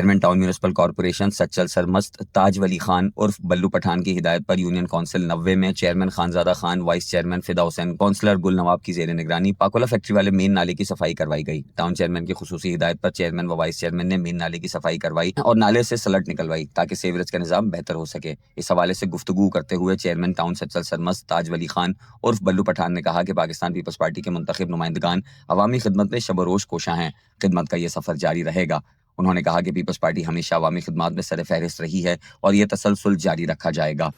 Chairman town municipal corporation Sachal Sarmast Taj Wali Khan उर्फ बल्लू पठान की हिदायत पर यूनियन काउंसिल 90 में chairman Khanzada Khan, vice chairman फिदा हुसैन, काउंसलर गुल नवाब की जेर निगरानी पाकोला फैक्ट्री वाले मेन नाले की सफाई करवाई गई। टाउन चेयरमैन की खुसूसी हिदायत पर चेयरमैन व वाइस चेयरमैन ने मेन नाले की सफाई करवाई और नाले से सलट निकलवाई ताकि सीवरेज का निजाम बेहतर हो सके। इस हवाले से गुफ्तगू करते हुए चेयरमैन टाउन सच्चल सरमस्त ताज वली खान उर्फ बल्लू पठान ने कहा कि पाकिस्तान पीपल्स पार्टी के मुंतखब नुमाइंदगान अवामी खिदमत में शब-ओ-रोश कोशां हैं। खिदमत का ये सफर जारी रहेगा। उन्होंने कहा कि पीपल्स पार्टी हमेशा अवामी खिदमत में सर-ए-फ़हरिस्त रही है और ये तसलसल जारी रखा जाएगा।